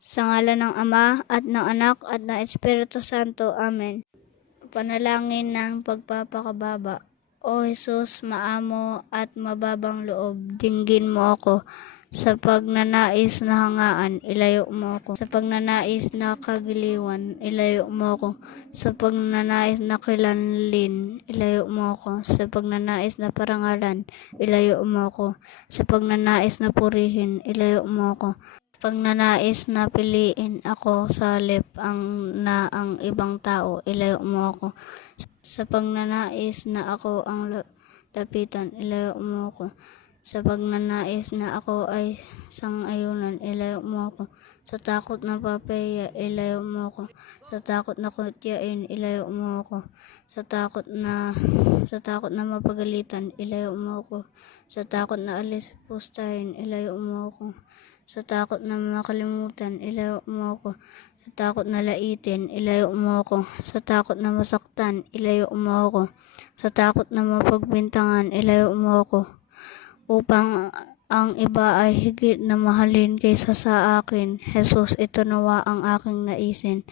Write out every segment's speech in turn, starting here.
Sa ngalan ng Ama at ng Anak at ng Espiritu Santo. Amen. Panalangin ng pagpapakababa. O Jesus, maamo at mababang loob, dinggin mo ako. Sa pagnanais na hangaan, ilayo mo ako. Sa pagnanais na kagiliwan, ilayo mo ako. Sa pagnanais na kilanlin, ilayo mo ako. Sa pagnanais na parangalan, ilayo mo ako. Sa pagnanais na purihin, ilayo mo ako. Pagnanais na piliin ako sa halip ang ibang tao, ilayo mo ako. Sa pagnanais na ako ang lapitan, ilayo mo ako. Sa pagnanais na ako ay sang-ayunan, ilayo mo ako. Sa takot na papeya, ilayo mo ako. Sa takot na kutyain, ilayo mo ako. Sa takot na mapagalitan, ilayo mo ako. Sa takot na pustahin, ilayo mo ako. Sa takot na makalimutan, ilayo mo ako. Sa takot na laitin, ilayo mo ako. Sa takot na masaktan, ilayo mo ako. Sa takot na mapagbintangan, ilayo mo ako. Upang ang iba ay higit na mahalin kaysa sa akin, Jesus, ito nawa ang aking naisin.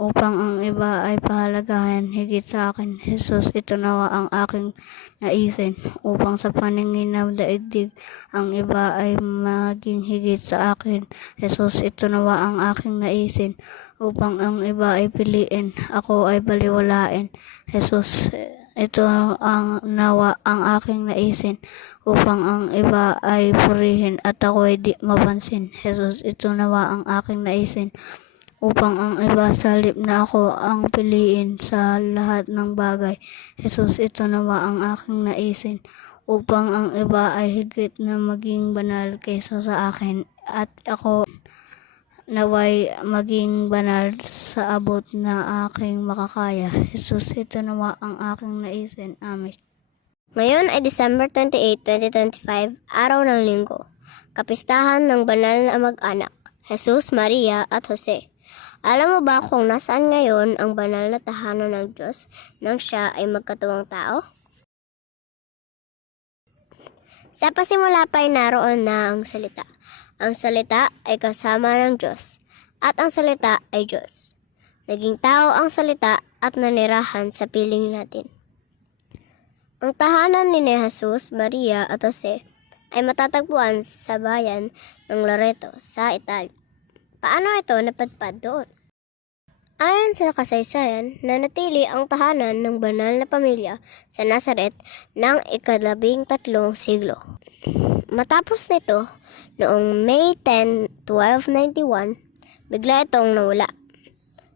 Upang ang iba ay pahalagahan higit sa akin, Jesus, ito nawa ang aking naisin. Upang sa paningin ng daigdig, ang iba ay maging higit sa akin, Jesus, ito nawa ang aking naisin. Upang ang iba ay piliin, ako ay baliwalain, Jesus, ito ang nawa ang aking naisin. Upang ang iba ay purihin at ako ay di mapansin, Jesus, ito nawa ang aking naisin. Upang ang iba salip na ako ang piliin sa lahat ng bagay, Jesus, ito nawa ang aking naisin. Upang ang iba ay higit na maging banal kaysa sa akin, at ako naway maging banal sa abot na aking makakaya, Jesus, ito nawa ang aking naisin. Amen. Ngayon ay December 28, 2025, araw ng linggo. Kapistahan ng banal na mag-anak, Jesus, Maria at Jose. Alam mo ba kung nasaan ngayon ang banal na tahanan ng Diyos nang siya ay magkatuwang tao? Sa pasimula pa ay naroon na ang salita. Ang salita ay kasama ng Diyos, at ang salita ay Diyos. Naging tao ang salita at nanirahan sa piling natin. Ang tahanan ni Jesus, Maria at Jose ay matatagpuan sa bayan ng Loreto sa Italia. Paano ito napadpad doon? Ayon sa kasaysayan, nanatili ang tahanan ng banal na pamilya sa Nazaret ng ika-13 siglo. Matapos nito, noong May 10, 1291, bigla itong nawala.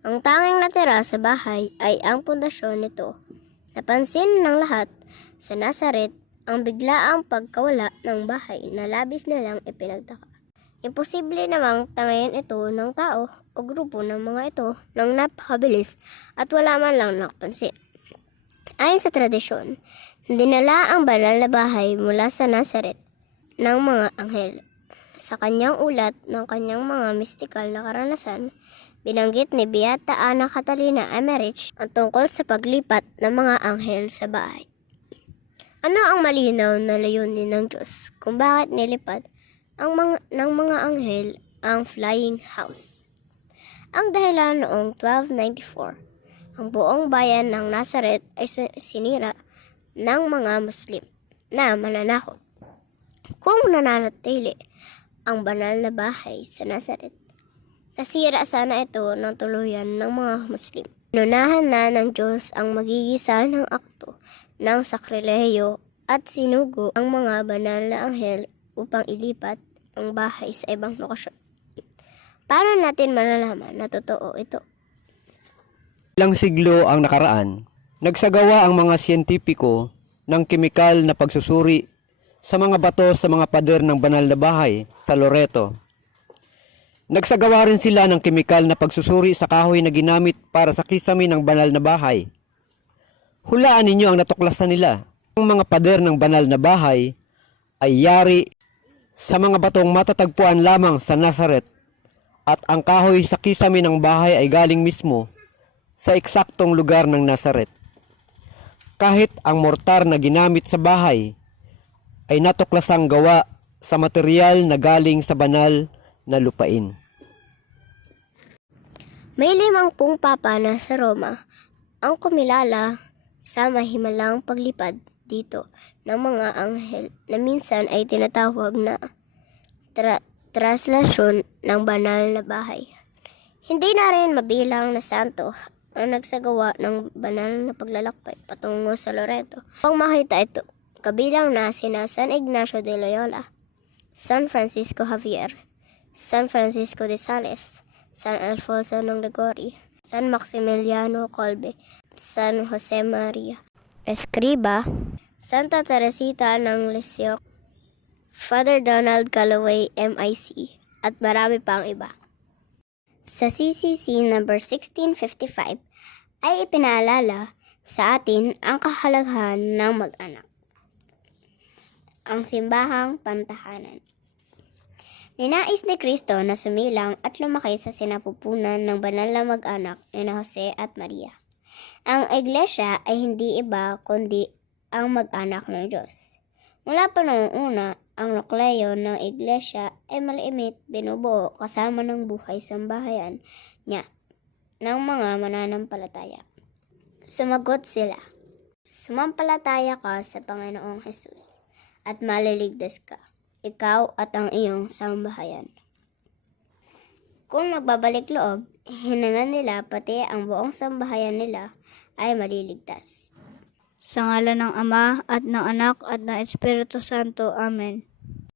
Ang tanging natira sa bahay ay ang pundasyon nito. Napansin ng lahat sa Nazaret ang biglaang pagkawala ng bahay na labis nilang ipinagtaka. Imposible namang tangayin ito ng tao o grupo ng mga ito ng napakabilis at wala man lang nakapansin. Ayon sa tradisyon, dinala ang banal na bahay mula sa Nazaret ng mga anghel. Sa kanyang ulat ng kanyang mga mistikal na karanasan, binanggit ni Beata Ana Catalina Emmerich ang tungkol sa paglipat ng mga anghel sa bahay. Ano ang malinaw na layunin ng Diyos kung bakit nilipat ng mga anghel ang flying house? Ang dahilan noong 1294, ang buong bayan ng Nazaret ay sinira ng mga Muslim na mananakop. Kung nananatili ang banal na bahay sa Nazaret, nasira sana ito ng tuluyan ng mga Muslim. Inunahan na ng Diyos ang magigisa ng akto ng sakrilehiyo at sinugo ang mga banal na anghel upang ilipat ang bahay sa ibang lokasyon. Paano natin malalaman na totoo ito? Ilang siglo ang nakaraan, nagsagawa ang mga siyentipiko ng kemikal na pagsusuri sa mga bato sa mga pader ng banal na bahay sa Loreto. Nagsagawa rin sila ng kemikal na pagsusuri sa kahoy na ginamit para sa kisame ng banal na bahay. Hulaan ninyo ang natuklasan nila. Ang mga pader ng banal na bahay ay yari sa mga batong matatagpuan lamang sa Nazaret, at ang kahoy sa kisame ng bahay ay galing mismo sa eksaktong lugar ng Nazaret. Kahit ang mortar na ginamit sa bahay ay natuklasang gawa sa material na galing sa banal na lupain. May 50 papa na sa Roma ang kumilala sa mahimalang paglipad dito ng mga anghel na minsan ay tinatawag na traslasyon ng banal na bahay. Hindi na rin mabilang na santo ang nagsagawa ng banal na paglalakbay patungo sa Loreto. Upang makita ito, kabilang na sina San Ignacio de Loyola, San Francisco Javier, San Francisco de Sales, San Alfonso ng Liguori, San Maximiliano Kolbe, San Jose Maria Escriba, Santa Teresita ng Lisieux, Father Donald Calloway MIC, at marami pang iba. Sa CCC number 1655 ay ipinaalala sa atin ang kahalagahan ng mag-anak. Ang simbahang pantahanan. Ninais ni Kristo na sumilang at lumaki sa sinapupunan ng banal na mag-anak ni Jose at Maria. Ang iglesia ay hindi iba kundi ang mag-anak ng Diyos. Mula pa noong una, ang nukleyo ng iglesia ay maliimit binubuo kasama ng buhay sambahayan niya ng mga mananampalataya. Sumagot sila, "Sumampalataya ka sa Panginoong Hesus at maliligtas ka, ikaw at ang iyong sambahayan." Kung magbabalik loob, hinangan nila pati ang buong sambahayan nila ay maliligtas. Sa ngalan ng Ama at ng Anak at ng Espiritu Santo. Amen.